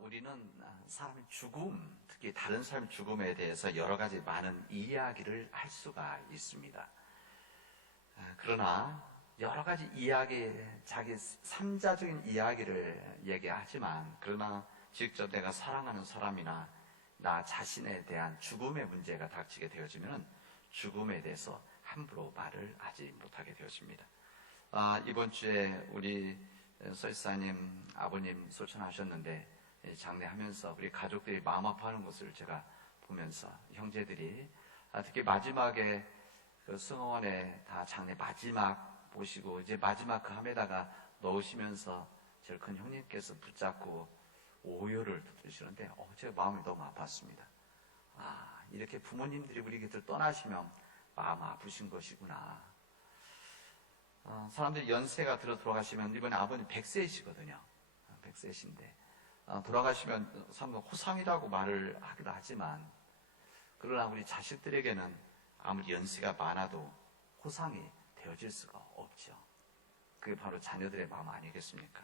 우리는 사람의 죽음, 특히 다른 사람의 죽음에 대해서 여러 가지 많은 이야기를 할 수가 있습니다. 그러나 여러 가지 이야기, 자기 삼자적인 이야기를 얘기하지만, 그러나 직접 내가 사랑하는 사람이나 나 자신에 대한 죽음의 문제가 닥치게 되어지면 죽음에 대해서 함부로 말을 하지 못하게 되어집니다. 이번 주에 우리 설사님 아버님 소천하셨는데, 장례하면서 우리 가족들이 마음 아파하는 것을 제가 보면서 형제들이 특히 마지막에 그 승원에 다 장례 마지막 보시고 이제 마지막 그 함에다가 넣으시면서 제일 큰 형님께서 붙잡고 오열을 드시는데 제 마음이 너무 아팠습니다. 이렇게 부모님들이 우리 곁을 떠나시면 마음 아프신 것이구나. 사람들이 연세가 들어 돌아가시면 이번에 아버님 100세이시거든요. 100세이신데 돌아가시면 사람들 호상이라고 말을 하기도 하지만, 그러나 우리 자식들에게는 아무리 연세가 많아도 호상이 되어질 수가 없죠. 그게 바로 자녀들의 마음 아니겠습니까?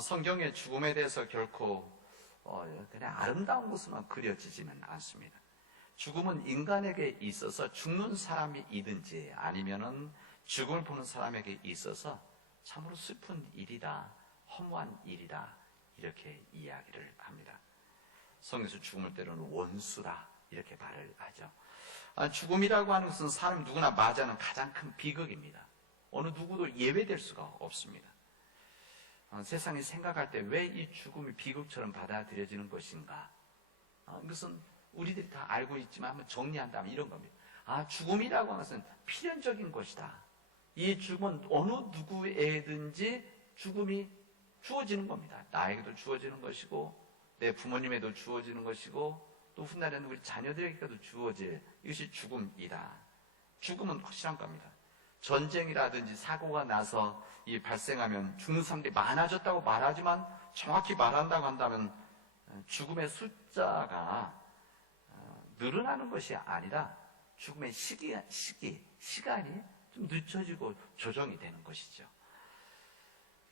성경의 죽음에 대해서 결코 그냥 아름다운 것으로만 그려지지는 않습니다. 죽음은 인간에게 있어서 죽는 사람이 이든지 아니면은 죽음을 보는 사람에게 있어서 참으로 슬픈 일이다, 허무한 일이다, 이렇게 이야기를 합니다. 성경에서 죽음을 때로는 원수다, 이렇게 말을 하죠. 죽음이라고 하는 것은 사람 누구나 맞이하는 가장 큰 비극입니다. 어느 누구도 예외될 수가 없습니다. 세상이 생각할 때 왜 이 죽음이 비극처럼 받아들여지는 것인가? 이것은 우리들이 다 알고 있지만 한번 정리한다면 이런 겁니다. 죽음이라고 하는 것은 필연적인 것이다. 이 죽음은 어느 누구에든지 죽음이 주어지는 겁니다. 나에게도 주어지는 것이고 내 부모님에도 주어지는 것이고 또 훗날에는 우리 자녀들에게도 주어질 이것이 죽음이다. 죽음은 확실한 겁니다. 전쟁이라든지 사고가 나서 발생하면 죽는 사람들이 많아졌다고 말하지만 정확히 말한다고 한다면 죽음의 숫자가 늘어나는 것이 아니라 죽음의 시간이 좀 늦춰지고 조정이 되는 것이죠.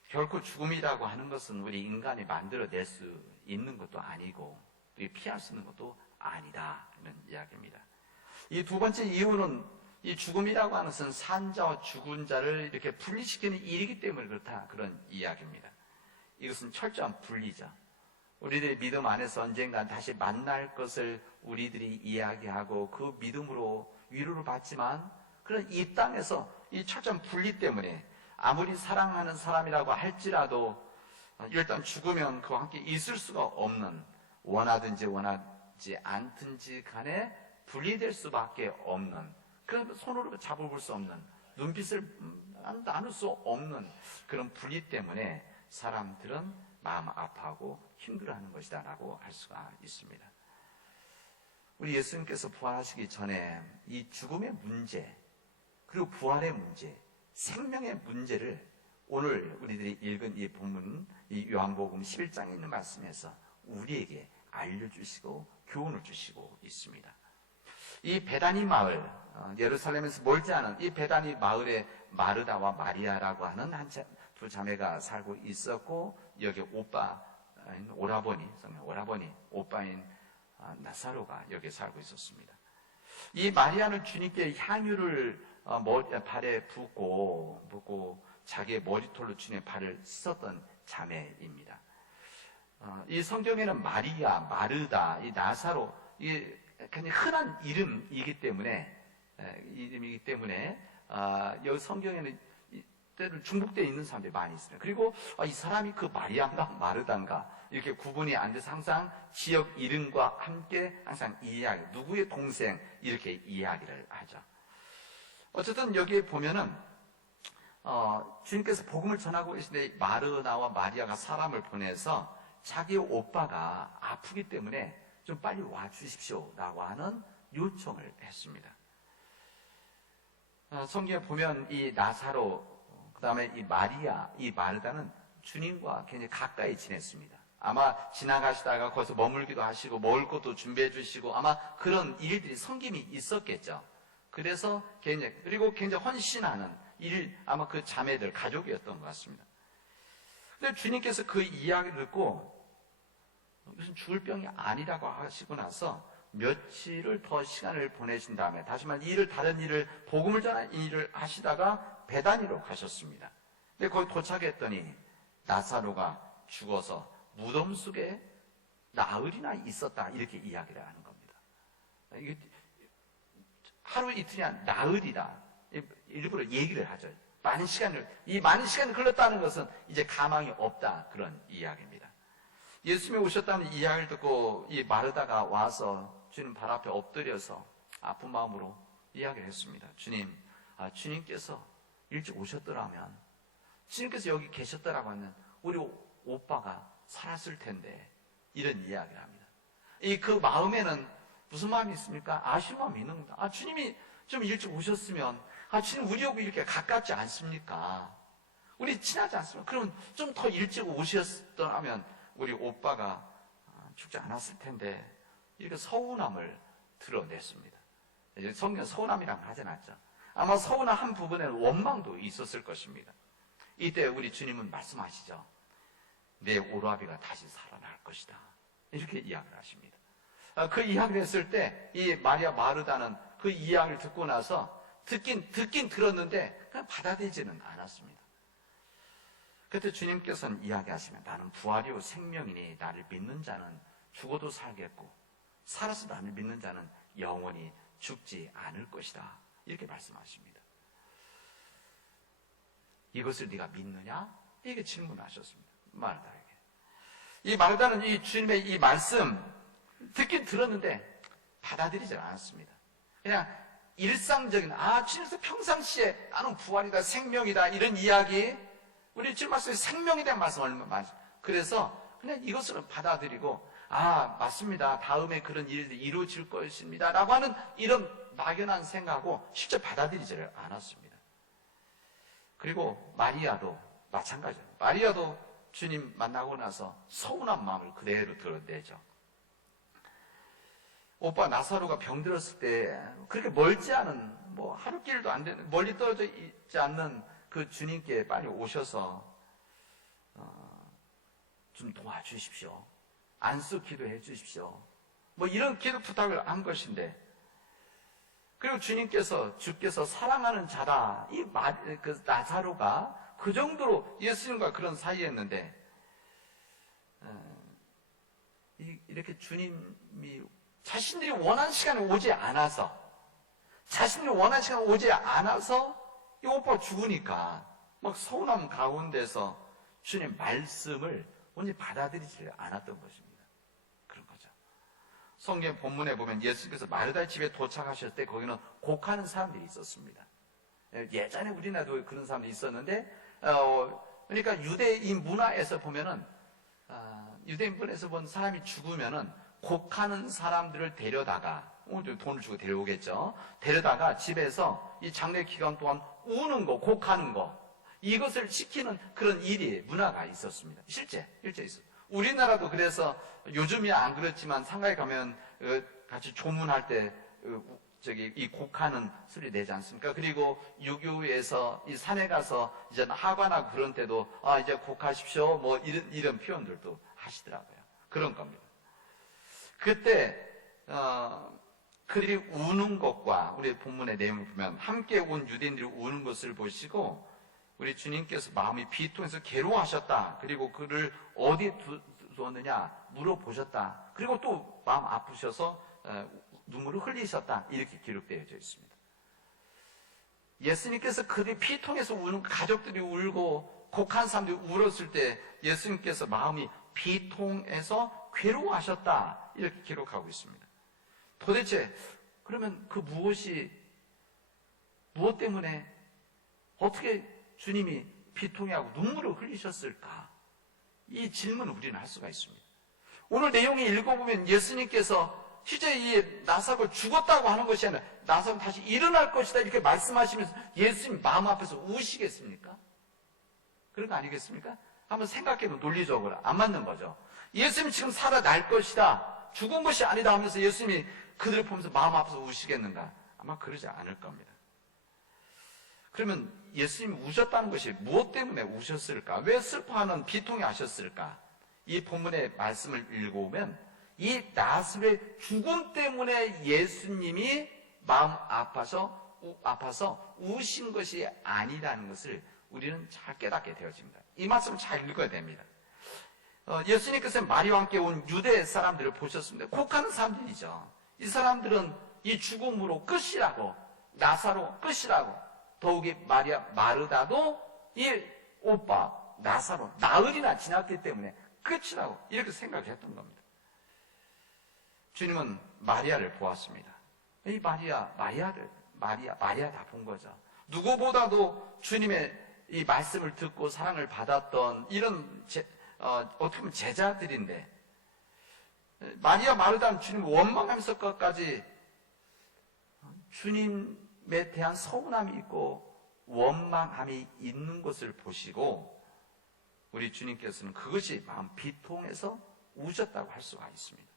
결코 죽음이라고 하는 것은 우리 인간이 만들어낼 수 있는 것도 아니고 피할 수 있는 것도 아니다, 이런 이야기입니다. 이 두 번째 이유는 이 죽음이라고 하는 것은 산 자와 죽은 자를 이렇게 분리시키는 일이기 때문에 그렇다, 그런 이야기입니다. 이것은 철저한 분리죠. 우리들의 믿음 안에서 언젠가 다시 만날 것을 우리들이 이야기하고 그 믿음으로 위로를 받지만, 그런 이 땅에서 이 철저한 분리 때문에 아무리 사랑하는 사람이라고 할지라도 일단 죽으면 그와 함께 있을 수가 없는, 원하든지 원하지 않든지 간에 분리될 수밖에 없는, 그런 손으로 잡아볼 수 없는, 눈빛을 나눌 수 없는 그런 분리 때문에 사람들은 마음 아파하고 힘들어하는 것이다 라고 할 수가 있습니다. 우리 예수님께서 부활하시기 전에 이 죽음의 문제, 그리고 부활의 문제, 생명의 문제를 오늘 우리들이 읽은 이 본문, 이 요한복음 11장에 있는 말씀에서 우리에게 알려주시고 교훈을 주시고 있습니다. 이 베다니 마을, 예루살렘에서 멀지 않은 이 베다니 마을에 마르다와 마리아라고 하는 두 자매가 살고 있었고, 여기 오라버니, 오빠인 나사로가 여기 살고 있었습니다. 이 마리아는 주님께 향유를 발에 붓고 자기의 머리털로 주님의 발을 씻었던 자매입니다. 이 성경에는 마리아, 마르다, 이 나사로, 이 굉장히 흔한 이름이기 때문에 여기 성경에는 때로 중복되어 있는 사람들이 많이 있습니다. 그리고 이 사람이 그 마리아인가 마르다인가 이렇게 구분이 안 돼서 항상 지역 이름과 함께 항상 이야기, 누구의 동생 이렇게 이야기를 하죠. 어쨌든 여기에 보면은 주님께서 복음을 전하고 계신데 마르다와 마리아가 사람을 보내서 자기 오빠가 아프기 때문에 좀 빨리 와주십시오라고 하는 요청을 했습니다. 성경에 보면 이 나사로, 그 다음에 이 마리아, 이 마르다는 주님과 굉장히 가까이 지냈습니다. 아마 지나가시다가 거기서 머물기도 하시고 먹을 것도 준비해 주시고 아마 그런 일들이 섬김이 있었겠죠. 그래서 그리고 굉장히 헌신하는 아마 그 자매들 가족이었던 것 같습니다. 근데 주님께서 그 이야기를 듣고 무슨 죽을 병이 아니라고 하시고 나서 며칠을 더 시간을 보내신 다음에 다시 말해 다른 일을 복음을 전하는 일을 하시다가 베다니로 가셨습니다. 근데 거기 도착했더니 나사로가 죽어서 무덤 속에 나흘이나 있었다 이렇게 이야기를 하는 겁니다. 이게 하루 이틀이 아니라 나흘이다 일부러 얘기를 하죠. 많은 시간이 흘렀다는 것은 이제 가망이 없다 그런 이야기입니다. 예수님이 오셨다는 이야기를 듣고 이 마르다가 와서 주님 발 앞에 엎드려서 아픈 마음으로 이야기를 했습니다. 주님, 주님께서 일찍 오셨더라면, 주님께서 여기 계셨더라고 하면 우리 오빠가 살았을 텐데 이런 이야기를 합니다. 그 마음에는 무슨 마음이 있습니까? 아쉬운 마음이 있는 겁니다. 주님이 좀 일찍 오셨으면, 주님 우리하고 이렇게 가깝지 않습니까? 우리 친하지 않습니까? 그러면 좀 더 일찍 오셨더라면 우리 오빠가 죽지 않았을 텐데 이렇게 서운함을 드러냈습니다. 성경 서운함이라고 하진 않죠. 아마 서운한 한 부분에는 원망도 있었을 것입니다. 이때 우리 주님은 말씀하시죠. 내 오라비가 다시 살아날 것이다. 이렇게 이야기를 하십니다. 그 이야기를 했을 때 이 마리아 마르다는 그 이야기를 듣고 나서 듣긴 들었는데 그냥 받아들이지는 않았습니다. 그때 주님께서는 이야기하시면 나는 부활이요 생명이니 나를 믿는 자는 죽어도 살겠고 살아서 나를 믿는 자는 영원히 죽지 않을 것이다. 이렇게 말씀하십니다. 이것을 네가 믿느냐? 이렇게 질문하셨습니다. 마르다에게. 이 마르다는 이 주님의 이 말씀 듣긴 들었는데 받아들이지 않았습니다. 그냥 일상적인 주님께서 평상시에 나는 부활이다 생명이다 이런 이야기 우리 주님 말씀에 생명에 대한 말씀 얼마나 많이 그래서 그냥 이것을 받아들이고 맞습니다. 다음에 그런 일들이 이루어질 것입니다. 라고 하는 이런 막연한 생각하고 실제 받아들이지를 않았습니다. 그리고 마리아도 마찬가지예요. 마리아도 주님 만나고 나서 서운한 마음을 그대로 드러내죠. 오빠 나사로가 병들었을 때 그렇게 멀지 않은 하루길도 안 되는 멀리 떨어져 있지 않는 그 주님께 빨리 오셔서 좀 도와주십시오. 안수 기도해 주십시오. 이런 기도 부탁을 한 것인데 그리고 주께서 사랑하는 자다. 그 나사로가 그 정도로 예수님과 그런 사이였는데 이렇게 주님이 자신들이 원하는 시간에 오지 않아서 이 오빠가 죽으니까 막 서운함 가운데서 주님 말씀을 온전히 받아들이지 않았던 것입니다. 그런 거죠. 성경 본문에 보면 예수께서 마르다의 집에 도착하셨을 때 거기는 곡하는 사람들이 있었습니다. 예전에 우리나라도 그런 사람들이 있었는데 그러니까 유대인 문화에서 보면은 유대인 문화에서 본 사람이 죽으면은 곡하는 사람들을 데려다가 돈을 주고 데려오겠죠. 데려다가 집에서 이 장례 기간 동안 우는 거, 곡하는 거 이것을 시키는 그런 일이 문화가 있었습니다. 실제 있어요. 우리나라도 그래서 요즘이 안 그렇지만 상가에 가면 같이 조문할 때 이 곡하는 소리 내지 않습니까? 그리고 유교에서 이 산에 가서 이제 하관하고 그런 때도 이제 곡하십시오. 이런 표현들도 하시더라고요. 그런 겁니다. 그때 그들이 우는 것과 우리 본문의 내용을 보면 함께 온 유대인들이 우는 것을 보시고 우리 주님께서 마음이 비통해서 괴로워하셨다. 그리고 그를 어디에 두었느냐 물어보셨다. 그리고 또 마음 아프셔서 눈물을 흘리셨다. 이렇게 기록되어져 있습니다. 예수님께서 그들이 비통해서 우는 가족들이 울고 곡한 사람들이 울었을 때 예수님께서 마음이 비통해서 괴로워하셨다. 이렇게 기록하고 있습니다. 도대체 그러면 그 무엇 때문에 어떻게 주님이 비통해하고 눈물을 흘리셨을까? 이 질문을 우리는 할 수가 있습니다. 오늘 내용을 읽어보면 예수님께서 실제 이 나사로가 죽었다고 하는 것이 아니라 나사로는 다시 일어날 것이다 이렇게 말씀하시면서 예수님 마음 앞에서 우시겠습니까? 그런 거 아니겠습니까? 한번 생각해보면 논리적으로 안 맞는 거죠. 예수님이 지금 살아날 것이다. 죽은 것이 아니다 하면서 예수님이 그들을 보면서 마음 아파서 우시겠는가? 아마 그러지 않을 겁니다. 그러면 예수님이 우셨다는 것이 무엇 때문에 우셨을까? 왜 슬퍼하는 비통해 하셨을까? 이 본문의 말씀을 읽어보면 이 나사로의 죽음 때문에 예수님이 마음 아파서 우신 것이 아니라는 것을 우리는 잘 깨닫게 되어집니다. 이 말씀을 잘 읽어야 됩니다. 예수님께서 마리아와 함께 온 유대 사람들을 보셨습니다. 곡하는 사람들이죠. 이 사람들은 이 죽음으로 끝이라고, 나사로 끝이라고, 더욱이 마르다도 이 오빠 나사로 나흘이나 지났기 때문에 끝이라고 이렇게 생각했던 겁니다. 주님은 마리아를 보았습니다. 이 마리아 다 본 거죠. 누구보다도 주님의 이 말씀을 듣고 사랑을 받았던 이런 어떻게 보면 제자들인데, 마리아 마르다는 주님 원망하면서 끝까지 주님에 대한 서운함이 있고 원망함이 있는 것을 보시고 우리 주님께서는 그것이 마음 비통해서 우셨다고 할 수가 있습니다.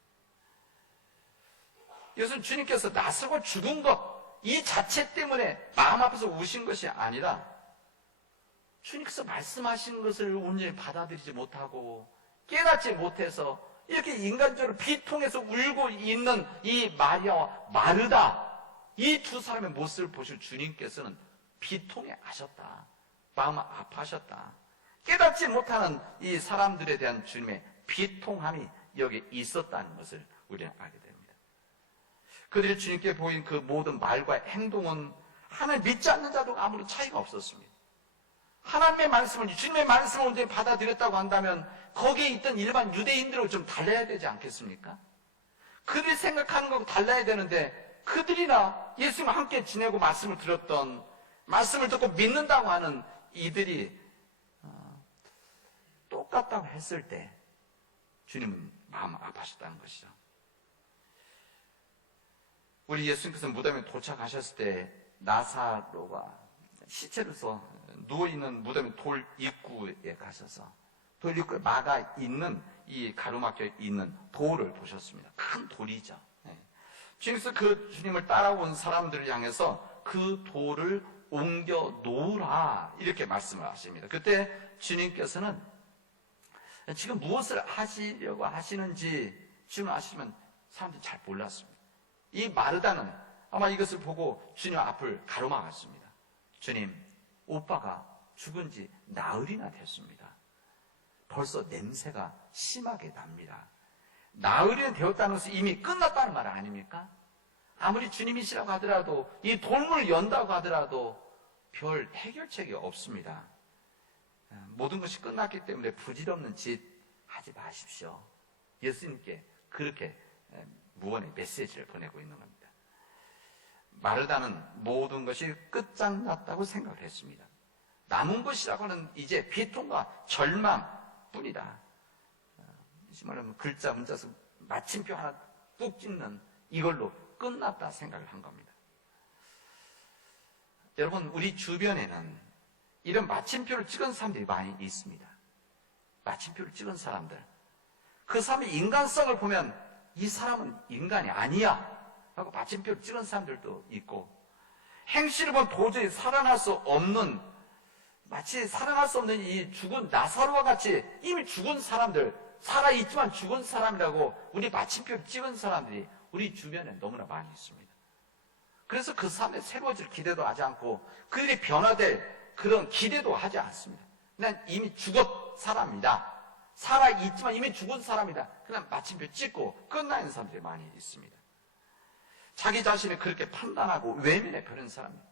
이것은 주님께서 나사로가 죽은 것 이 자체 때문에 마음 아파서 우신 것이 아니라 주님께서 말씀하신 것을 온전히 받아들이지 못하고 깨닫지 못해서 이렇게 인간적으로 비통해서 울고 있는 이 마리아와 마르다, 이 두 사람의 모습을 보실 주님께서는 비통해 하셨다. 마음 아파하셨다. 깨닫지 못하는 이 사람들에 대한 주님의 비통함이 여기 있었다는 것을 우리는 알게 됩니다. 그들이 주님께 보인 그 모든 말과 행동은 하나님 믿지 않는 자도 아무런 차이가 없었습니다. 하나님의 말씀을, 주님의 말씀을 온전히 받아들였다고 한다면 거기에 있던 일반 유대인들하고 좀 달라야 되지 않겠습니까? 그들이 생각하는 것과 달라야 되는데 그들이나 예수님과 함께 지내고 말씀을 들었던, 말씀을 듣고 믿는다고 하는 이들이 똑같다고 했을 때 주님은 마음 아파하셨다는 것이죠. 우리 예수님께서 무덤에 도착하셨을 때 나사로가 시체로서 누워있는 무덤의 돌 입구에 가셔서 돌 입구에 막아 있는 이 가로막혀 있는 돌을 보셨습니다. 큰 돌이죠. 주님께서 그 주님을 따라온 사람들을 향해서 그 돌을 옮겨 놓으라 이렇게 말씀을 하십니다. 그때 주님께서는 지금 무엇을 하시려고 하시는지 지금 아시면 사람들이 잘 몰랐습니다. 이 마르다는 아마 이것을 보고 주님 앞을 가로막았습니다. 주님, 오빠가 죽은 지 나흘이나 됐습니다. 벌써 냄새가 심하게 납니다. 나흘이나 되었다는 것은 이미 끝났다는 말 아닙니까? 아무리 주님이시라고 하더라도 이 돌문을 연다고 하더라도 별 해결책이 없습니다. 모든 것이 끝났기 때문에 부질없는 짓 하지 마십시오. 예수님께 그렇게 무언의 메시지를 보내고 있는 겁니다. 마르다는 모든 것이 끝장났다고 생각을 했습니다. 남은 것이라고는 이제 비통과 절망뿐이다. 이 말하면 글자 문자서 마침표 하나 뚝 찍는 이걸로 끝났다 생각을 한 겁니다. 여러분, 우리 주변에는 이런 마침표를 찍은 사람들이 많이 있습니다. 마침표를 찍은 사람들. 그 사람의 인간성을 보면 이 사람은 인간이 아니야 하고 마침표를 찍은 사람들도 있고, 행실을 보면 도저히 살아날 수 없는, 마치 살아날 수 없는 이 죽은 나사로와 같이 이미 죽은 사람들, 살아있지만 죽은 사람이라고 우리 마침표를 찍은 사람들이 우리 주변에 너무나 많이 있습니다. 그래서 그 사람의 새로워질 기대도 하지 않고 그들이 변화될 그런 기대도 하지 않습니다. 그냥 이미 죽은 사람이다. 살아있지만 이미 죽은 사람이다. 그냥 마침표 찍고 끝나는 사람들이 많이 있습니다. 자기 자신을 그렇게 판단하고 외면해 버리는 사람입니다.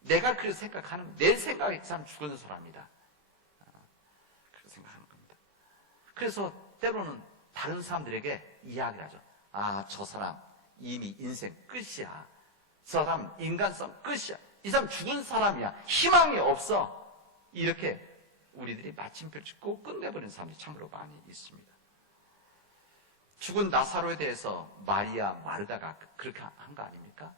내가 그렇게 생각하는, 내 생각에 그 사람 죽은 사람이다. 그렇게 생각하는 겁니다. 그래서 때로는 다른 사람들에게 이야기를 하죠. 아, 저 사람 이미 인생 끝이야. 저 사람 인간성 끝이야. 이 사람 죽은 사람이야. 희망이 없어. 이렇게 우리들이 마침표 찍고 끝내버리는 사람들이 참으로 많이 있습니다. 죽은 나사로에 대해서 마리아 마르다가 그렇게 한 거 아닙니까?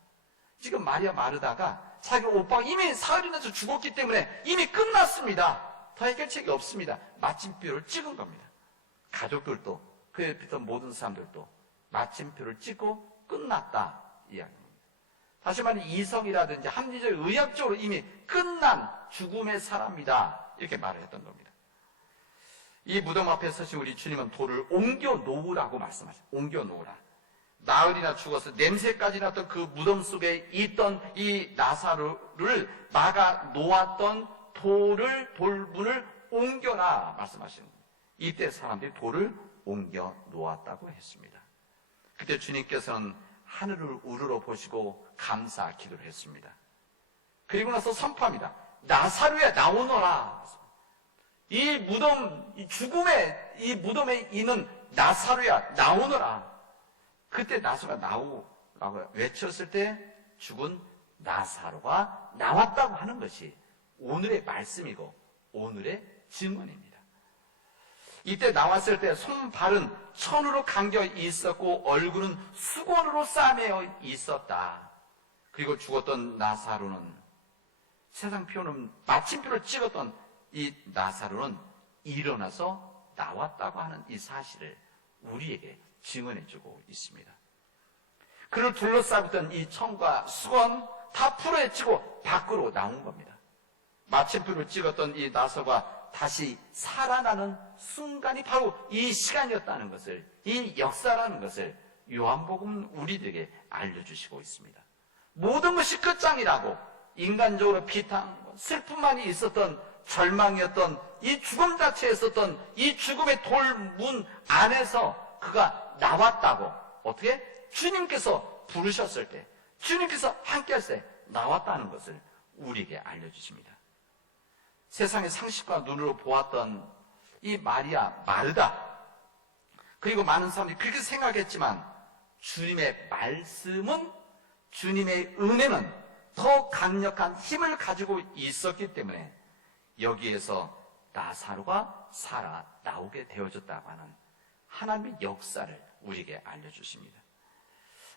지금 마리아 마르다가 자기 오빠가 이미 사흘이나 죽었기 때문에 이미 끝났습니다. 더 해결책이 없습니다. 마침표를 찍은 겁니다. 가족들도 그 옆에 있던 모든 사람들도 마침표를 찍고 끝났다 이야기입니다. 다시 말해 이성이라든지 합리적 의학적으로 이미 끝난 죽음의 사람이다 이렇게 말을 했던 겁니다. 이 무덤 앞에 서신 우리 주님은 돌을 옮겨 놓으라고 말씀하셨어요. 옮겨 놓으라. 나흘이나 죽어서 냄새까지 났던 그 무덤 속에 있던 이 나사로를 막아 놓았던 돌문을 옮겨라 말씀하시는 거예요. 이때 사람들이 돌을 옮겨 놓았다고 했습니다. 그때 주님께서는 하늘을 우러러 보시고 감사 기도를 했습니다. 그리고 나서 선포합니다. 나사로야 나오너라. 이 무덤, 이 무덤에 있는 나사로야 나오너라. 그때 나사로가 나오라고 외쳤을 때 죽은 나사로가 나왔다고 하는 것이 오늘의 말씀이고 오늘의 증언입니다. 이때 나왔을 때 손발은 천으로 감겨 있었고 얼굴은 수건으로 싸매어 있었다. 그리고 죽었던 나사로는 세상 표는 마침표를 찍었던 이 나사로는 일어나서 나왔다고 하는 이 사실을 우리에게 증언해주고 있습니다. 그를 둘러싸았던 이 천과 수건 다 풀어헤치고 밖으로 나온 겁니다. 마침표를 찍었던 이 나사로가 다시 살아나는 순간이 바로 이 시간이었다는 것을, 이 역사라는 것을 요한복음은 우리들에게 알려주시고 있습니다. 모든 것이 끝장이라고 인간적으로 비탄 슬픔만이 있었던 절망이었던 이 죽음 자체에 있었던 이 죽음의 돌문 안에서 그가 나왔다고, 어떻게? 주님께서 부르셨을 때, 주님께서 함께 했을 때 나왔다는 것을 우리에게 알려주십니다. 세상의 상식과 눈으로 보았던 이 마리아, 마르다, 그리고 많은 사람들이 그렇게 생각했지만 주님의 말씀은, 주님의 은혜는 더 강력한 힘을 가지고 있었기 때문에 여기에서 나사로가 살아 나오게 되어졌다고 하는 하나님의 역사를 우리에게 알려주십니다.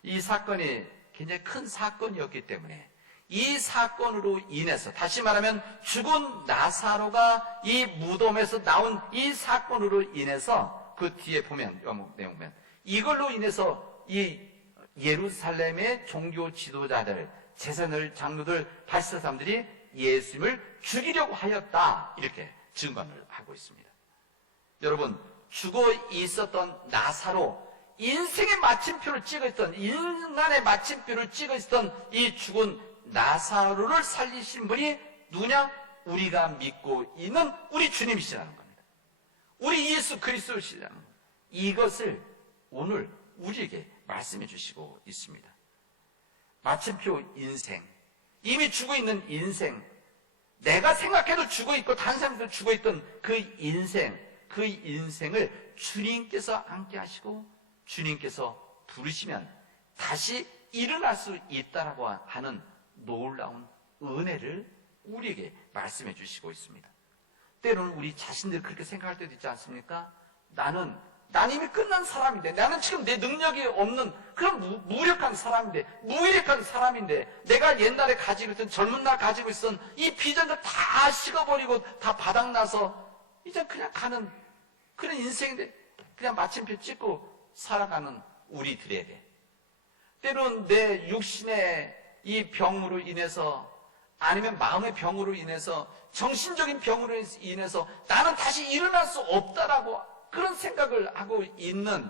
이 사건이 굉장히 큰 사건이었기 때문에 이 사건으로 인해서, 다시 말하면 죽은 나사로가 이 무덤에서 나온 이 사건으로 인해서 그 뒤에 보면, 내용 보면 이걸로 인해서 이 예루살렘의 종교 지도자들, 제사장들, 장로들, 바리새 사람들이 예수님을 죽이려고 하였다, 이렇게 증언을 하고 있습니다. 여러분, 죽어 있었던 나사로, 인생의 마침표를 찍어 있던, 인간의 마침표를 찍어 있었던 이 죽은 나사로를 살리신 분이 누구냐? 우리가 믿고 있는 우리 주님이시라는 겁니다. 우리 예수 그리스도시라는 겁니다. 이것을 오늘 우리에게 말씀해 주시고 있습니다. 마침표 인생, 이미 죽어 있는 인생, 내가 생각해도 죽어 있고 다른 사람들도 죽어 있던 그 인생, 그 인생을 주님께서 함께 하시고 주님께서 부르시면 다시 일어날 수 있다라고 하는 놀라운 은혜를 우리에게 말씀해 주시고 있습니다. 때로는 우리 자신들 그렇게 생각할 때도 있지 않습니까? 나는 이미 끝난 사람인데, 나는 지금 내 능력이 없는 그런 무력한 사람인데, 무기력한 사람인데, 내가 옛날에 가지고 있던, 젊은 날 가지고 있었던 이 비전들 다 식어버리고 다 바닥나서 이제 그냥 가는 그런 인생인데, 그냥 마침표 찍고 살아가는 우리들에게, 때로는 내 육신의 이 병으로 인해서, 아니면 마음의 병으로 인해서, 정신적인 병으로 인해서 나는 다시 일어날 수 없다라고 그런 생각을 하고 있는,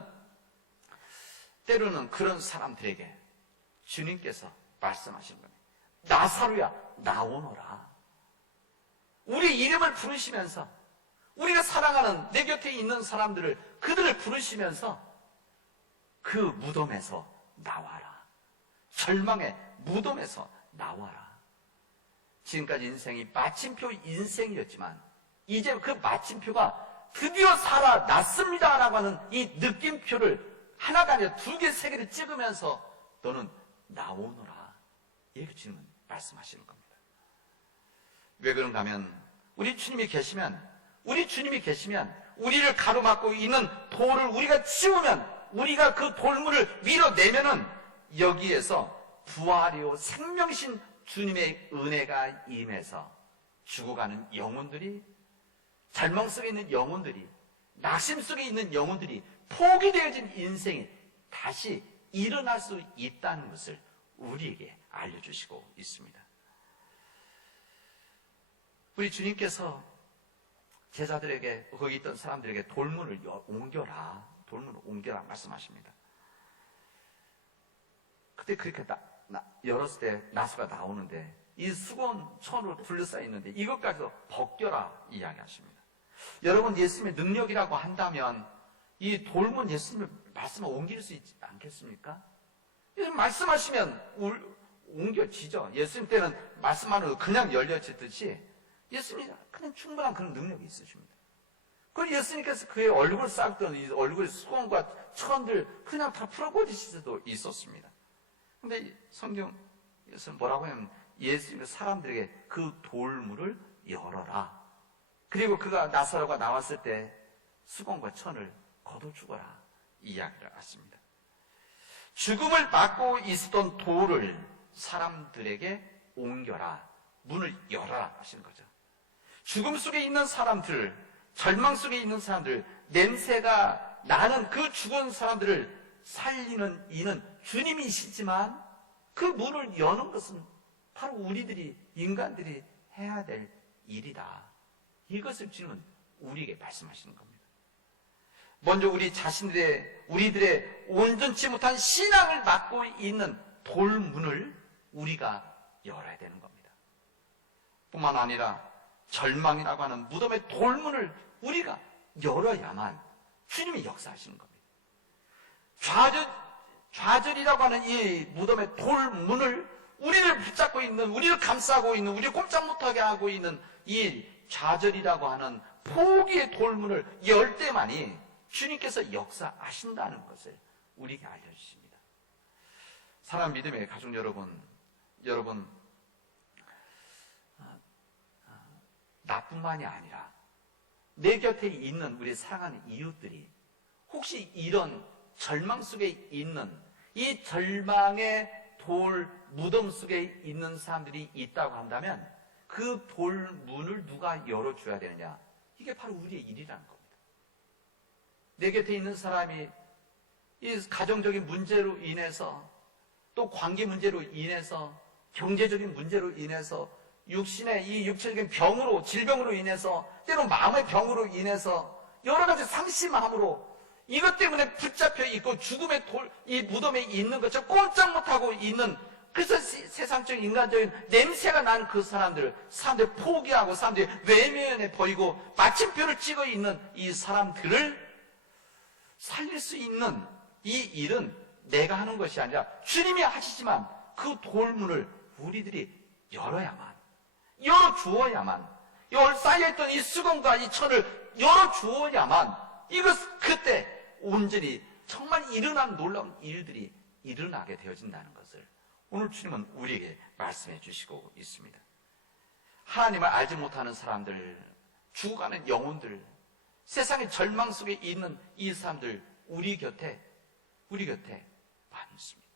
때로는 그런 사람들에게 주님께서 말씀하신 겁니다. 나사로야 나오너라. 우리 이름을 부르시면서, 우리가 사랑하는 내 곁에 있는 사람들을, 그들을 부르시면서 그 무덤에서 나와라. 절망의 무덤에서 나와라. 지금까지 인생이 마침표 인생이었지만 이제 그 마침표가 드디어 살아났습니다 라고 하는 이 느낌표를 하나가 아니라 2개, 3개를 찍으면서 너는 나오너라, 이렇게 주님은 말씀하시는 겁니다. 왜 그런가 하면 우리 주님이 계시면, 우리를 가로막고 있는 돌을 우리가 치우면, 우리가 그 돌물을 밀어내면은 여기에서 부활이요 생명이신 주님의 은혜가 임해서 죽어가는 영혼들이, 절망 속에 있는 영혼들이, 낙심 속에 있는 영혼들이, 포기되어진 인생이 다시 일어날 수 있다는 것을 우리에게 알려주시고 있습니다. 우리 주님께서 제자들에게, 거기 있던 사람들에게 돌문을 옮겨라. 돌문을 옮겨라 말씀하십니다. 그때 그렇게 열었을 때 나수가 나오는데 이 수건천으로 둘러싸여 있는데 이것까지도 벗겨라 이야기하십니다. 여러분, 예수님의 능력이라고 한다면 이 돌문 예수님의 말씀을 옮길 수 있지 않겠습니까? 말씀하시면 옮겨지죠. 예수님 때는 말씀만으로 그냥 열려지듯이 예수님이 그냥 충분한 그런 능력이 있으십니다. 그리고 예수님께서 그의 얼굴을 쌌던 이 얼굴의 수건과 천들 그냥 다 풀어버리실 수도 있었습니다. 근데 성경에서 뭐라고 하냐면 예수님이 사람들에게 그 돌문을 열어라. 그리고 그가 나사로가 나왔을 때 수건과 천을 거둬주거라 이야기를 하십니다. 죽음을 막고 있었던 돌을 사람들에게 옮겨라. 문을 열어라 하시는 거죠. 죽음 속에 있는 사람들, 절망 속에 있는 사람들, 냄새가 나는 그 죽은 사람들을 살리는 이는 주님이시지만 그 문을 여는 것은 바로 우리들이, 인간들이 해야 될 일이다. 이것을 주님은 우리에게 말씀하시는 겁니다. 먼저 우리들의 온전치 못한 신앙을 막고 있는 돌문을 우리가 열어야 되는 겁니다. 뿐만 아니라 절망이라고 하는 무덤의 돌문을 우리가 열어야만 주님이 역사하시는 겁니다. 좌절이라고 하는 이 무덤의 돌문을 우리를 붙잡고 있는, 우리를 감싸고 있는, 우리를 꼼짝 못하게 하고 있는 이 좌절이라고 하는 포기의 돌문을 열 때만이 주님께서 역사하신다는 것을 우리에게 알려주십니다. 사랑 믿음의 가족 여러분, 나뿐만이 아니라 내 곁에 있는 우리 사랑하는 이웃들이 혹시 이런 절망 속에 있는, 이 절망의 돌 무덤 속에 있는 사람들이 있다고 한다면 그 돌문을 누가 열어줘야 되느냐? 이게 바로 우리의 일이라는 겁니다. 내 곁에 있는 사람이 이 가정적인 문제로 인해서, 또 관계 문제로 인해서, 경제적인 문제로 인해서, 육신의 이 육체적인 병으로, 질병으로 인해서, 때로 마음의 병으로 인해서 여러 가지 상심함으로 이것 때문에 붙잡혀 있고 죽음의 이 무덤에 있는 것처럼 꼼짝 못하고 있는, 그래서 세상적인 인간적인 냄새가 난 그 사람들 포기하고 사람들이 외면해 보이고 마침표를 찍어 있는 이 사람들을 살릴 수 있는 이 일은 내가 하는 것이 아니라 주님이 하시지만 그 돌문을 우리들이 열어주어야만, 쌓여있던 이 수건과 이 천을 열어주어야만 그때 온전히 정말 일어난 놀라운 일들이 일어나게 되어진다는 것을 오늘 주님은 우리에게 말씀해 주시고 있습니다. 하나님을 알지 못하는 사람들, 죽어가는 영혼들, 세상의 절망 속에 있는 이 사람들 우리 곁에 많이 있습니다.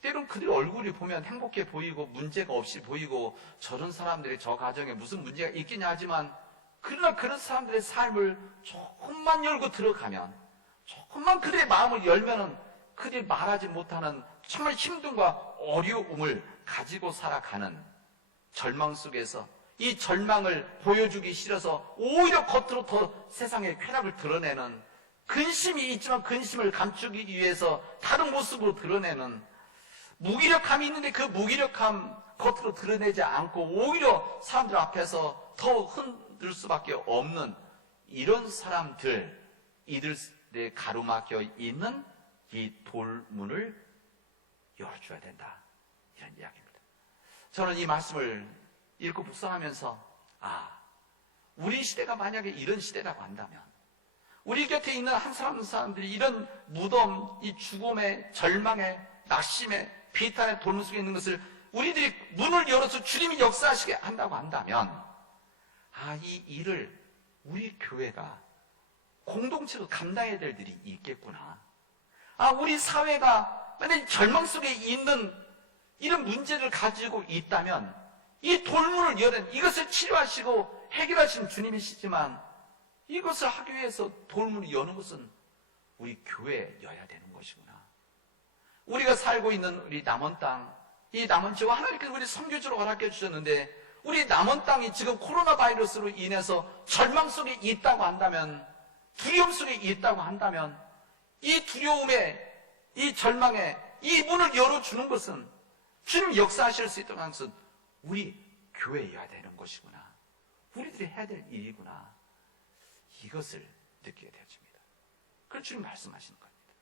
때론 그들 얼굴이 보면 행복해 보이고 문제가 없이 보이고 저런 사람들이 저 가정에 무슨 문제가 있겠냐 하지만, 그러나 그런 사람들의 삶을 조금만 열고 들어가면, 조금만 그들의 마음을 열면은 그들이 말하지 못하는 정말 힘듦과 어려움을 가지고 살아가는, 절망 속에서 이 절망을 보여주기 싫어서 오히려 겉으로 더 세상의 쾌락을 드러내는, 근심이 있지만 근심을 감추기 위해서 다른 모습으로 드러내는, 무기력함이 있는데 그 무기력함 겉으로 드러내지 않고 오히려 사람들 앞에서 더 흔들 수밖에 없는 이런 사람들, 이들의 가로막혀 있는 이 돌문을 열어줘야 된다, 이런 이야기입니다. 저는 이 말씀을 읽고 묵상하면서 우리 시대가 만약에 이런 시대라고 한다면, 우리 곁에 있는 한 사람들이 이런 무덤, 이 죽음의 절망의 낙심의 비탄의 돌문 속에 있는 것을 우리들이 문을 열어서 주님이 역사하시게 한다고 한다면, 이 일을 우리 교회가 공동체로 감당해야 될 일이 있겠구나. 우리 사회가 만약 절망 속에 있는 이런 문제를 가지고 있다면 이 돌문을 열은, 이것을 치료하시고 해결하신 주님이시지만 이것을 하기 위해서 돌문을 여는 것은 우리 교회여야 되는 것이구나. 우리가 살고 있는 우리 남원 땅, 이 남원 지구 하나님께서 우리 선교지로 허락해 주셨는데 우리 남은 땅이 지금 코로나 바이러스로 인해서 절망 속에 있다고 한다면, 두려움 속에 있다고 한다면, 이 두려움에, 이 절망에 이 문을 열어주는 것은, 주님 역사하실 수 있도록 하는 것은 우리 교회여야 되는 것이구나. 우리들이 해야 될 일이구나. 이것을 느끼게 되어집니다. 그걸 주님 말씀하시는 겁니다.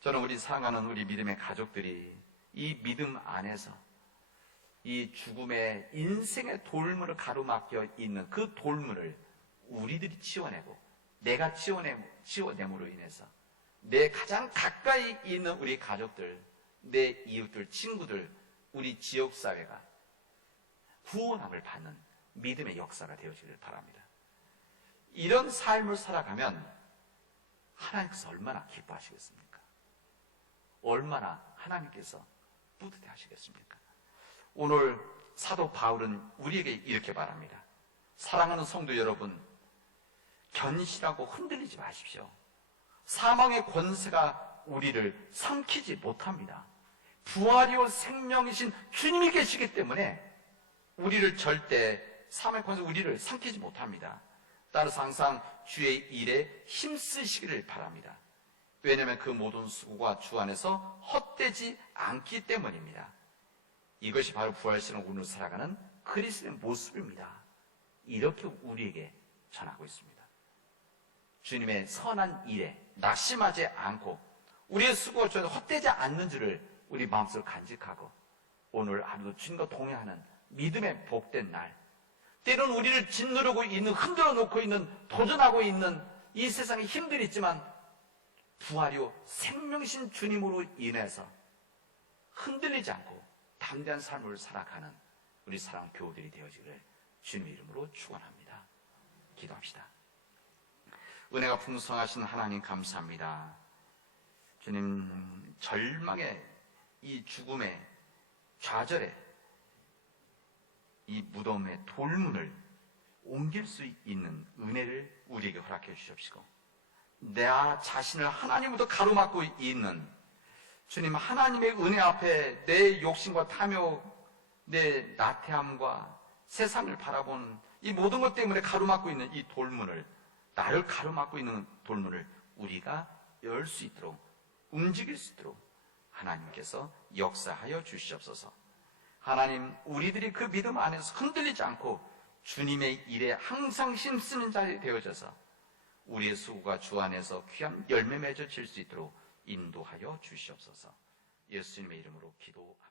저는 우리 사랑하는 우리 믿음의 가족들이 이 믿음 안에서 이 죽음의 인생의 돌문을 가로막혀 있는 그 돌문을 우리들이 치워내고, 내가 치워냄으로 인해서 내 가장 가까이 있는 우리 가족들, 내 이웃들, 친구들, 우리 지역사회가 구원함을 받는 믿음의 역사가 되어지기를 바랍니다. 이런 삶을 살아가면 하나님께서 얼마나 기뻐하시겠습니까? 얼마나 하나님께서 뿌듯해 하시겠습니까? 오늘 사도 바울은 우리에게 이렇게 말합니다. 사랑하는 성도 여러분, 견실하고 흔들리지 마십시오. 사망의 권세가 우리를 삼키지 못합니다. 부활이요 생명이신 주님이 계시기 때문에 우리를 절대, 사망의 권세가 우리를 삼키지 못합니다. 따라서 항상 주의 일에 힘쓰시기를 바랍니다. 왜냐하면 그 모든 수고가 주 안에서 헛되지 않기 때문입니다. 이것이 바로 부활신을 오늘 살아가는 그리스도의 모습입니다. 이렇게 우리에게 전하고 있습니다. 주님의 선한 일에 낙심하지 않고 우리의 수고가 전혀 헛되지 않는 줄을 우리 마음속으로 간직하고, 오늘 하루도 주님과 동행하는 믿음의 복된 날, 때로는 우리를 짓누르고 있는, 흔들어 놓고 있는, 도전하고 있는 이 세상에 힘들이 있지만 부활이요 생명이신 주님으로 인해서 흔들리지 않고 담대한 삶을 살아가는 우리 사랑하는 교우들이 되어지기를 주님의 이름으로 축원합니다. 기도합시다. 은혜가 풍성하신 하나님 감사합니다. 주님, 절망의 이 죽음의 좌절에 이 무덤의 돌문을 옮길 수 있는 은혜를 우리에게 허락해 주시옵시고, 내 자신을 하나님으로부터 가로막고 있는 주님, 하나님의 은혜 앞에 내 욕심과 탐욕, 내 나태함과 세상을 바라보는 이 모든 것 때문에 가로막고 있는 이 돌문을, 나를 가로막고 있는 돌문을 우리가 열 수 있도록, 움직일 수 있도록 하나님께서 역사하여 주시옵소서. 하나님, 우리들이 그 믿음 안에서 흔들리지 않고 주님의 일에 항상 힘쓰는 자리 되어져서 우리의 수고가 주 안에서 귀한 열매 맺어질 수 있도록 인도하여 주시옵소서. 예수님의 이름으로 기도합니다.